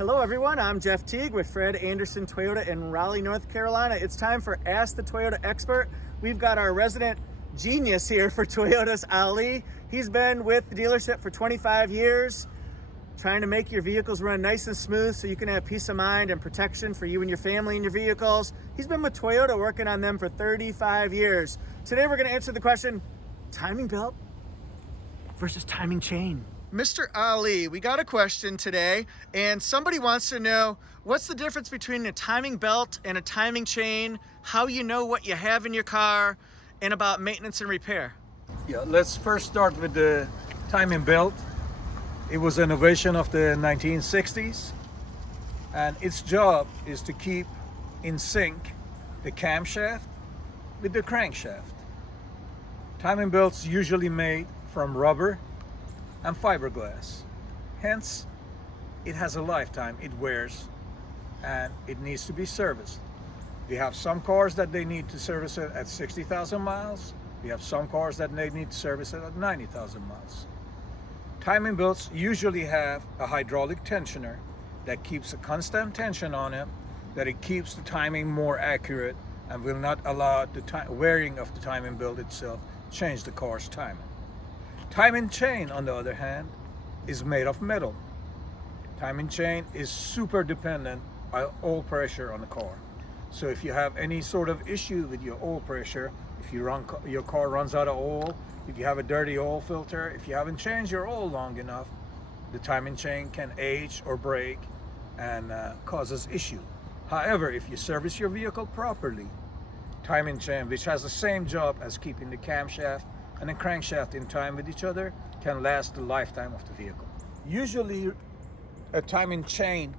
Hello everyone, I'm Jeff Teague with Fred Anderson Toyota in Raleigh, North Carolina. It's time for Ask the Toyota Expert. We've got our resident genius here for Toyotas, Ali. He's been with the dealership for 25 years, trying to make your vehicles run nice and smooth so you can have peace of mind and protection for you and your family and your vehicles. He's been with Toyota working on them for 35 years. Today we're going to answer the question, timing belt versus timing chain. Mr. Ali, we got a question today, and somebody wants to know what's the difference between a timing belt and a timing chain, how you know what you have in your car, and about maintenance and repair. Yeah, let's first start with the timing belt. It was an innovation of the 1960s, and its job is to keep in sync the camshaft with the crankshaft. Timing belts usually made from rubber and fiberglass. Hence, it has a lifetime. It wears and it needs to be serviced. We have some cars that they need to service it at 60,000 miles. We have some cars that they need to service it at 90,000 miles. Timing belts usually have a hydraulic tensioner that keeps a constant tension on it, that it keeps the timing more accurate and will not allow the wearing of the timing belt itself change the car's timing. Timing chain, on the other hand, is made of metal. Timing chain is super dependent on oil pressure on the car. So if you have any sort of issue with your oil pressure, if your car runs out of oil, if you have a dirty oil filter, if you haven't changed your oil long enough, the timing chain can age or break and causes issue. However, if you service your vehicle properly, timing chain, which has the same job as keeping the camshaft and the crankshaft in time with each other, can last the lifetime of the vehicle. Usually a timing chain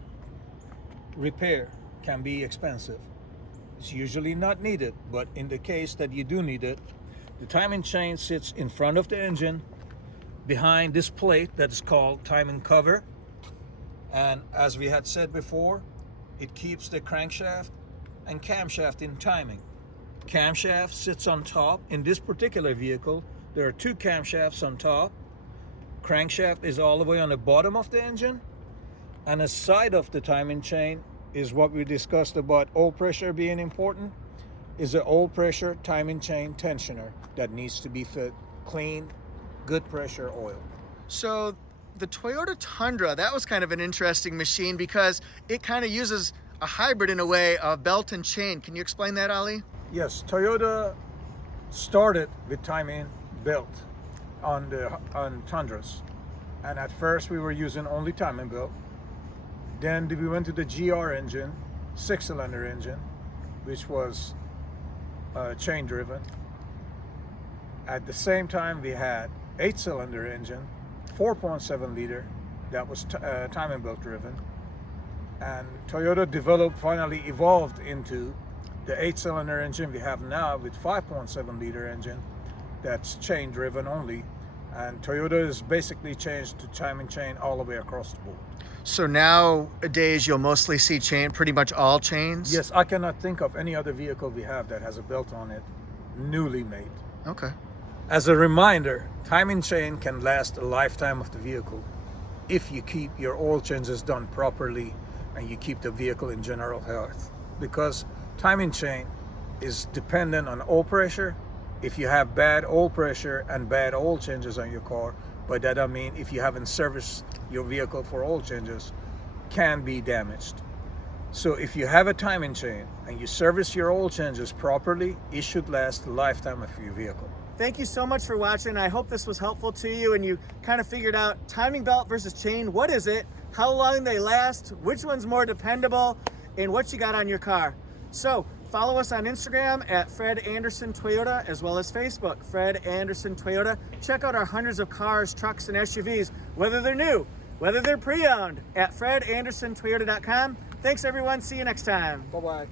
repair can be expensive. It's usually not needed, but in the case that you do need it, the timing chain sits in front of the engine behind this plate that is called timing cover, and as we had said before, it keeps the crankshaft and camshaft in timing. Camshaft sits on top. In this particular vehicle, there are two camshafts on top. Crankshaft is all the way on the bottom of the engine, and aside of the timing chain is what we discussed about oil pressure being important, is an oil pressure timing chain tensioner that needs to be fit clean, good pressure oil. So the Toyota Tundra, that was kind of an interesting machine because it kind of uses a hybrid in a way of belt and chain. Can you explain that, Ali? Yes, Toyota started with timing belt on Tundras, and at first we were using only timing belt. Then we went to the GR engine, 6-cylinder engine, which was chain driven. At the same time, we had 8-cylinder engine, 4.7 liter, that was timing belt driven. And Toyota finally evolved into the 8-cylinder engine we have now with 5.7 liter engine that's chain driven only. And Toyota has basically changed to timing chain all the way across the board. So nowadays you'll mostly see chain, pretty much all chains? Yes, I cannot think of any other vehicle we have that has a belt on it, newly made. Okay. As a reminder, timing chain can last a lifetime of the vehicle if you keep your oil changes done properly and you keep the vehicle in general health. Because timing chain is dependent on oil pressure. If you have bad oil pressure and bad oil changes on your car, by that I mean if you haven't serviced your vehicle for oil changes, can be damaged. So if you have a timing chain and you service your oil changes properly, it should last the lifetime of your vehicle. Thank you so much for watching. I hope this was helpful to you and you kind of figured out timing belt versus chain. What is it? How long they last? Which one's more dependable? And what you got on your car? So follow us on Instagram at Fred Anderson Toyota, as well as Facebook, Fred Anderson Toyota. Check out our hundreds of cars, trucks, and SUVs, whether they're new, whether they're pre-owned, at fredandersontoyota.com. Thanks everyone, see you next time. Bye-bye.